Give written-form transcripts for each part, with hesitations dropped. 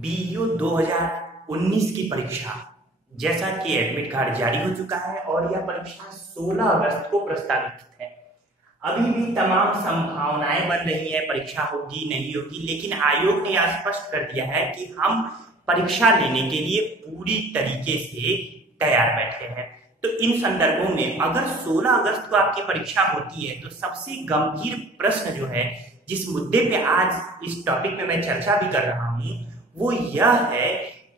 BEO 2019 की परीक्षा, जैसा कि एडमिट कार्ड जारी हो चुका है और यह परीक्षा 16 अगस्त को प्रस्तावित है। अभी भी तमाम संभावनाएं बन रही है, परीक्षा होगी नहीं होगी, लेकिन आयोग ने स्पष्ट कर दिया है कि हम परीक्षा लेने के लिए पूरी तरीके से तैयार बैठे हैं। तो इन संदर्भों में अगर 16 अगस्त को आपकी परीक्षा होती है तो सबसे गंभीर प्रश्न जो है, जिस मुद्दे पे आज इस टॉपिक में मैं चर्चा भी कर रहा हूं, वो यह है,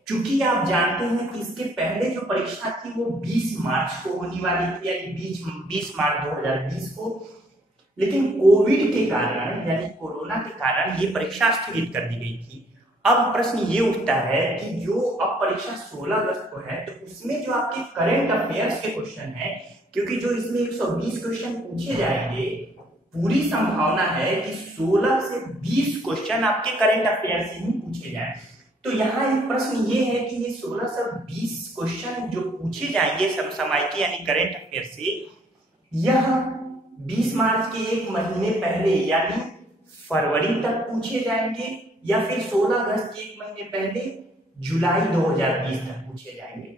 चूंकि आप जानते हैं कि इसके पहले जो परीक्षा थी वो 20 मार्च को होने वाली थी, यानी 20 मार्च 2020 को, लेकिन कोविड के कारण यानी कोरोना के कारण ये परीक्षा स्थगित कर दी गई थी। अब प्रश्न ये उठता है कि जो अब परीक्षा 16 अगस्त को है तो उसमें जो आपके करंट अफेयर्स के क्वेश्चन है, क्योंकि जो इसमें 120 क्वेश्चन पूछे जाएंगे, पूरी संभावना है कि 16 से 20 क्वेश्चन आपके करंट अफेयर से ही पूछे जाए। तो यहाँ एक प्रश्न ये है कि ये 16 से 20 क्वेश्चन जो पूछे जाएंगे समसामयिक यानी करंट अफेयर से, यह 20 मार्च के एक महीने पहले यानी फरवरी तक पूछे जाएंगे या फिर 16 अगस्त के एक महीने पहले जुलाई 2020 तक पूछे जाएंगे।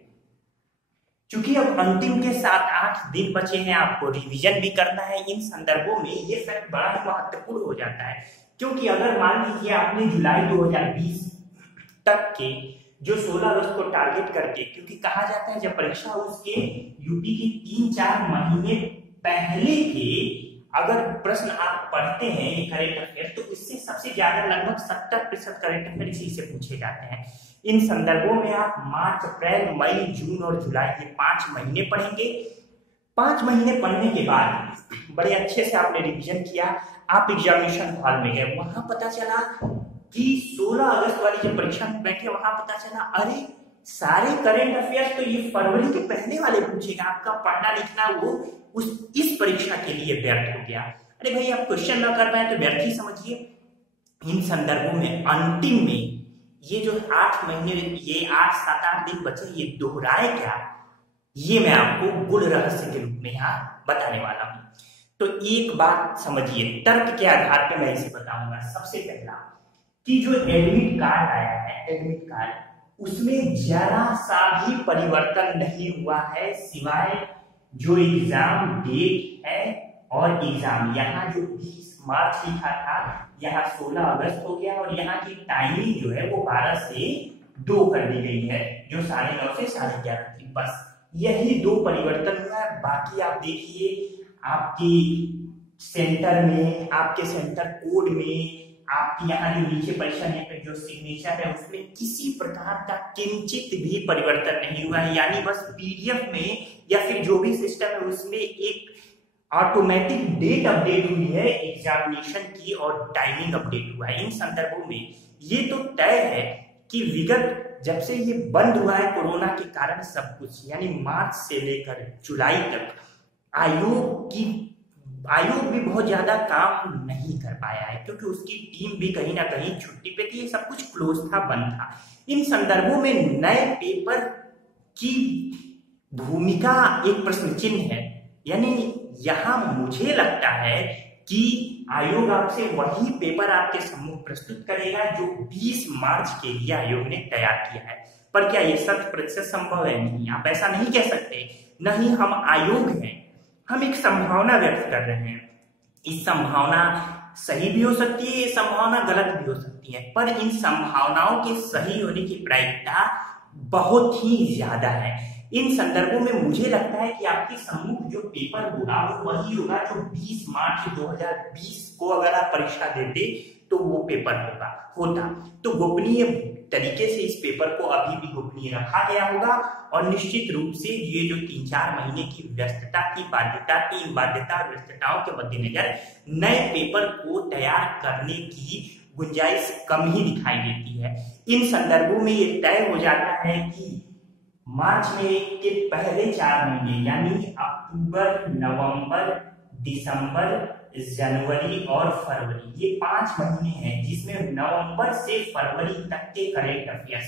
चूंकि अब अंतिम के 7-8 दिन बचे हैं, आपको रिवीजन भी करना है। इन संदर्भों में ये फैक्ट बड़ा ही महत्वपूर्ण हो जाता है, क्योंकि अगर मान लीजिए आपने जुलाई 2020 तक के जो 16 अगस्त को टारगेट करके, क्योंकि कहा जाता है जब परीक्षा उसके यूपी के 3-4 महीने पहले के अगर प्रश्न आप पढ़ते हैं करंट अफेयर, तो इससे सबसे ज्यादा लगभग 70% करंट अफेयर इसी से पूछे जाते हैं। इन संदर्भों में आप मार्च, अप्रैल, मई, जून और जुलाई ये 5 महीने पढ़ेंगे। 5 महीने पढ़ने के बाद बड़े अच्छे से आपने रिवीजन किया, आप एग्जामिनेशन हॉल में गए, वहां पता चला कि 16 अगस्त वाली जब परीक्षा में बैठे वहां पता चला अरे सारे करंट अफेयर्स तो ये फरवरी के पहले वाले पूछेगा, आपका पढ़ना लिखना वो इस परीक्षा के लिए व्यर्थ हो गया। अरे भाई, आप क्वेश्चन ना कर पाए तो व्यर्थ ही समझिए। इन संदर्भों में अंतिम में ये जो 8 महीने, ये 8-7-8 दिन बचे, ये दोहराए क्या, ये मैं आपको गुड़ रहस्य के रूप में यहाँ बताने वाला हूं। तो एक बात समझिए, तर्क के आधार पर मैं इसे बताऊंगा। सबसे पहला कि जो एडमिट कार्ड आया है, एडमिट कार्ड, उसमें जरा सा भी परिवर्तन नहीं हुआ है, सिवाय जो एग्जाम डेट है और एग्जाम, यहाँ जो 20 मार्च लिखा था यहाँ 16 अगस्त हो गया, और यहाँ की टाइमिंग जो है वो 12 से 2 कर दी गई है, जो 9:30 से 11:30 थी। बस यही 2 परिवर्तन हुआ है। बाकी आप देखिए आपकी सेंटर में, आपके सेंटर कोड में, आपके यहाँ जो नीचे परीक्षा में जो सिग्नेचर है उसमें किसी प्रकार का किंचित भी परिवर्तन नहीं हुआ है। यानी बस पीडीएफ में या फिर जो भी सिस्टम है उसमें एक ऑटोमेटिक डेट अपडेट हुई है एग्जामिनेशन की और टाइमिंग अपडेट हुआ है। इन संदर्भों में ये तो तय है कि विगत जब से ये बंद हुआ है कोरोना के कारण सब कुछ, यानी मार्च से लेकर जुलाई तक आयोग भी बहुत ज्यादा काम नहीं कर पाया है, क्योंकि उसकी टीम भी कहीं ना कहीं छुट्टी पे थी, सब कुछ क्लोज था, बंद था। इन संदर्भों में नए पेपर की भूमिका एक प्रश्न चिन्ह है। यानी यहां मुझे लगता है कि आयोग आपसे वही पेपर आपके सम्मुख प्रस्तुत करेगा जो 20 मार्च के लिए आयोग ने तैयार किया है। पर क्या ये 100% संभव है? नहीं, आप ऐसा नहीं कह सकते। नहीं, हम आयोग हैं, हम एक संभावना व्यक्त कर रहे हैं। इस संभावना सही भी हो सकती है, ये संभावना गलत भी हो सकती है, पर इन संभावनाओं के सही होने की प्रायिकता बहुत ही ज्यादा है। इन संदर्भों में मुझे लगता है कि आपके सम्मुख जो पेपर होगा वो वही होगा जो 20 मार्च 2020 को अगर आप परीक्षा देते तो वो पेपर होता। तो गोपनीय तरीके से इस पेपर को अभी भी गोपनीय रखा गया होगा, और निश्चित रूप से ये जो 3-4 महीने की व्यस्तता की बाध्यता थी, इन बाध्यता और व्यस्तताओं के मद्देनजर नए पेपर को तैयार करने की गुंजाइश कम ही दिखाई देती है। इन संदर्भों में ये तय हो जाता है कि मार्च में के पहले 4 महीने यानी अक्टूबर, नवंबर, दिसंबर, जनवरी और फरवरी, ये 5 महीने हैं जिसमें नवंबर से फरवरी तक के करंट अफेयर्स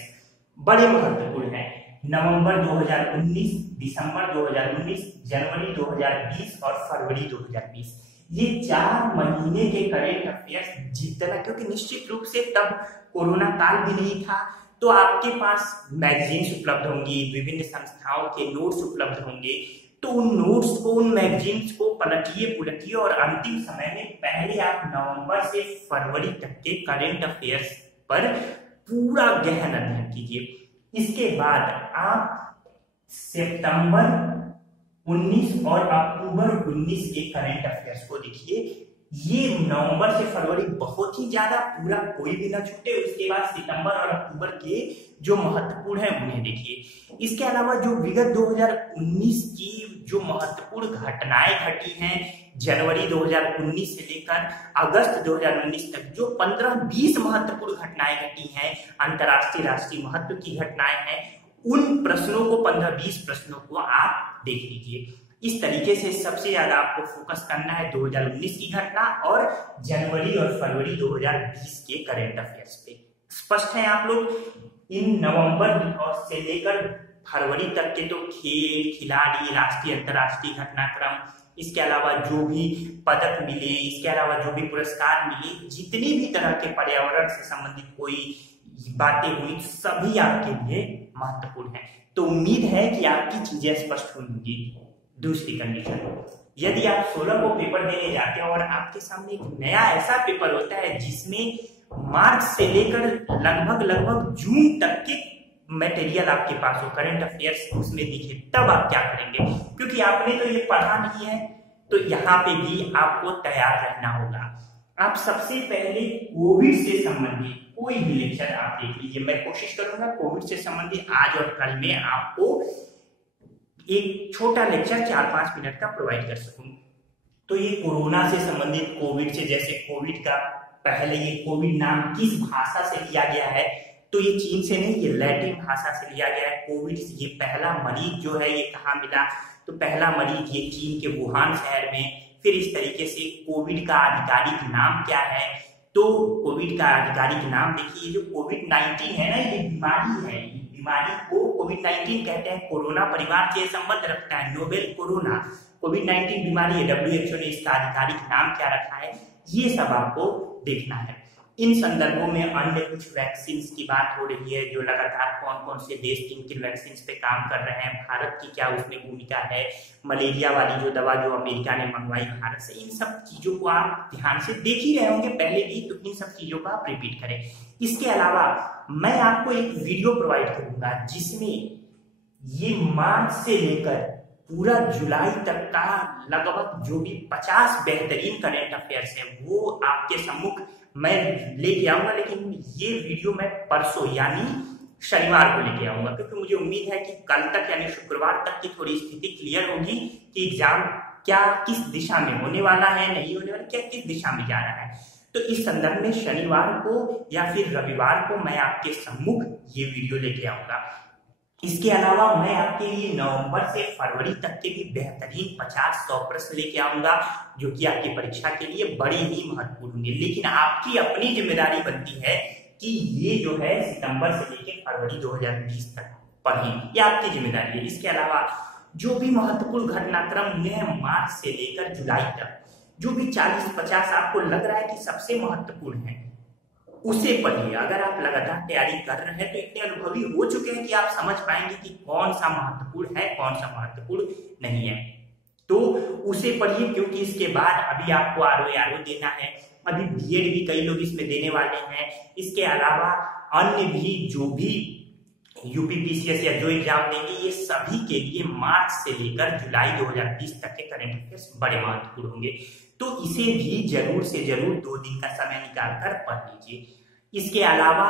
बड़े महत्वपूर्ण हैं। नवंबर 2019, दिसंबर 2019, जनवरी 2020 और फरवरी 2020, ये 4 महीने के करंट अफेयर्स जितना, क्योंकि निश्चित रूप से तब कोरोना काल भी नहीं था, तो आपके पास मैगजीन्स उपलब्ध होंगी, विभिन्न संस्थाओं के नोट्स उपलब्ध होंगे। तो उन नोट्स को, उन मैगजीन्स को पलटिए पुलटिए और अंतिम समय में पहले आप नवंबर से फरवरी तक के करंट अफेयर्स पर पूरा गहन अध्ययन कीजिए। इसके बाद आप सितंबर 19 और अक्टूबर 19 के करंट अफेयर्स को देखिए। ये नवंबर से फरवरी बहुत ही ज्यादा, पूरा कोई भी ना छूटे। उसके बाद सितंबर और अक्टूबर के जो महत्वपूर्ण है उन्हें देखिए। इसके अलावा जो विगत 2019 की जो महत्वपूर्ण घटनाएं घटी हैं, जनवरी 2019 से लेकर अगस्त 2019 तक जो 15-20 महत्वपूर्ण घटनाएं घटी हैं, अंतर्राष्ट्रीय राष्ट्रीय महत्व की घटनाएं हैं, उन प्रश्नों को 15-20 प्रश्नों को आप देख लीजिए। इस तरीके से सबसे ज्यादा आपको फोकस करना है 2019 की घटना और जनवरी और फरवरी 2020 के करंट अफेयर्स पे। स्पष्ट है आप लोग? इन नवंबर और से लेकर फरवरी तक के तो खेल, खिलाड़ी, राष्ट्रीय अंतर्राष्ट्रीय घटनाक्रम, इसके अलावा जो भी पदक मिले, इसके अलावा जो भी पुरस्कार मिले, जितनी भी तरह के पर्यावरण से संबंधित कोई बातें हुई, सभी आपके लिए महत्वपूर्ण है। तो उम्मीद है कि आपकी चीजें स्पष्ट होंगी। दूसरी कंडीशन, यदि आप 16 को पेपर देने जाते हैं और आपके सामने एक नया ऐसा पेपर होता है जिसमें मार्च से लेकर लगभग जून तक के मटेरियल आपके पास हो, करंट अफेयर्स उसमें दिखे, तब आप क्या करेंगे? क्योंकि आपने तो ये पढ़ा नहीं है, तो यहाँ पे भी आपको तैयार रहना होगा। आप सबसे पहले कोविड से संबंधित कोई भी लेक्चर आप देख लीजिए। मैं कोशिश करूंगा कोविड से संबंधित आज और कल में आपको एक छोटा लेक्चर 4-5 मिनट का प्रोवाइड कर सकूं। तो ये कोरोना से संबंधित, कोविड से, जैसे कोविड का पहले ये कोविड नाम किस भाषा से लिया गया है, तो ये चीन से नहीं, ये लैटिन भाषा से लिया गया है। कोविड ये पहला मरीज जो है ये कहाँ मिला, तो पहला मरीज ये चीन के वुहान शहर में। फिर इस तरीके से कोविड का आधिकारिक नाम क्या है, तो कोविड का आधिकारिक नाम देखिए, जो कोविड-19 है ना, ये बीमारी है, बीमारी को कोविड-19 कहते हैं। कोरोना परिवार से संबंध रखता है, नोवेल कोरोना, कोविड-19 बीमारी है। WHO ने इसका आधिकारिक नाम क्या रखा है, ये सब आपको देखना है। इन संदर्भों में अन्य कुछ वैक्सीन की बात हो रही है, जो लगातार कौन कौन से देश किन किन वैक्सीन पे काम कर रहे हैं, भारत की क्या उसमें भूमिका है, मलेरिया वाली जो दवा जो अमेरिका ने मंगवाई भारत से, इन सब चीजों को आप ध्यान से देख ही रहे होंगे पहले भी, तो इन सब चीजों को आप रिपीट करें। इसके अलावा मैं आपको एक वीडियो प्रोवाइड करूंगा जिसमें ये मार्च से लेकर पूरा जुलाई तक का लगभग जो भी 50 बेहतरीन करंट अफेयर्स है वो आपके सम्मुख मैं लेके आऊंगा। लेकिन ये वीडियो मैं परसों यानी शनिवार को लेके आऊंगा, क्योंकि मुझे उम्मीद है कि कल तक यानी शुक्रवार तक की थोड़ी स्थिति क्लियर होगी कि एग्जाम क्या किस दिशा में होने वाला है, नहीं होने वाला, क्या किस दिशा में जा रहा है। तो इस संदर्भ में शनिवार को या फिर रविवार को मैं आपके सम्मुख ये वीडियो लेके आऊंगा। इसके अलावा मैं आपके लिए नवंबर से फरवरी तक के भी बेहतरीन 50-100 प्रश्न लेके आऊंगा, जो कि आपकी परीक्षा के लिए बड़े ही महत्वपूर्ण होंगे। लेकिन आपकी अपनी जिम्मेदारी बनती है कि ये जो है सितंबर से लेकर फरवरी 2020 तक पढ़ें, ये आपकी जिम्मेदारी है। इसके अलावा जो भी महत्वपूर्ण घटनाक्रम हुए हैं मार्च से लेकर जुलाई तक, जो भी 40-50 आपको लग रहा है कि सबसे महत्वपूर्ण है, उसे पढ़िए। अगर आप लगातार तैयारी कर रहे हैं तो इतने अनुभवी हो चुके हैं कि आप समझ पाएंगे कि कौन सा महत्वपूर्ण है, कौन सा महत्वपूर्ण नहीं है, तो उसे पढ़िए। क्योंकि इसके बाद अभी आपको RO देना है, अभी BEd भी कई लोग इसमें देने वाले हैं। इसके अलावा अन्य भी जो भी UPPCS या जो एग्जाम देंगे, ये सभी के लिए मार्च से लेकर जुलाई 2020 तक के करंट अफेयर्स बड़े महत्वपूर्ण होंगे। तो इसे भी जरूर से जरूर 2 दिन का समय निकालकर पढ़ लीजिए। इसके अलावा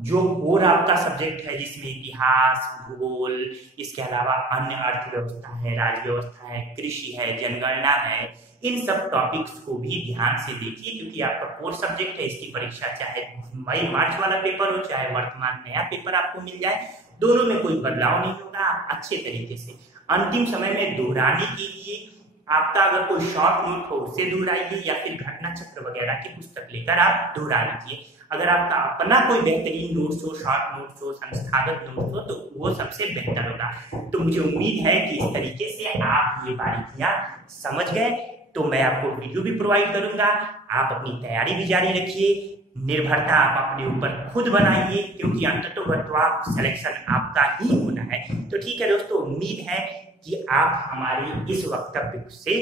जो और आपका सब्जेक्ट है जिसमें इतिहास, भूगोल, इसके अलावा अन्य अर्थव्यवस्था है, राज्य व्यवस्था है, कृषि है, जनगणना है, इन सब टॉपिक्स को भी ध्यान से देखिए, क्योंकि आपका कोर सब्जेक्ट है। इसकी परीक्षा चाहे मई मार्च वाला पेपर हो, चाहे वर्तमान नया पेपर आपको मिल जाए, दोनों में कोई बदलाव नहीं होगा। अच्छे तरीके से अंतिम समय में दोहराने के लिए आपका अगर कोई शॉर्ट नोट हो उसे दोहराइए, या फिर घटना चक्र वगैरह की पुस्तक लेकर आप दोहरा लीजिए। अगर आपका अपना कोई बेहतरीन नोट्स हो, शॉर्ट नोट्स हो, संस्थागत नोट्स हो, तो वो सबसे बेहतर होगा। तो मुझे उम्मीद है कि इस तरीके से आप ये बारीकियां समझ गए। तो मैं आपको वीडियो भी प्रोवाइड करूंगा, आप अपनी तैयारी भी जारी रखिए। निर्भरता आप अपने ऊपर खुद बनाइए, क्योंकि अंततोगत्वा सिलेक्शन आपका ही होना है। तो ठीक है दोस्तों, उम्मीद है कि आप हमारे इस वक्तव्य से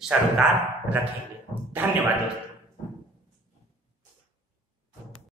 सरोकार रखेंगे। धन्यवाद दोस्तों।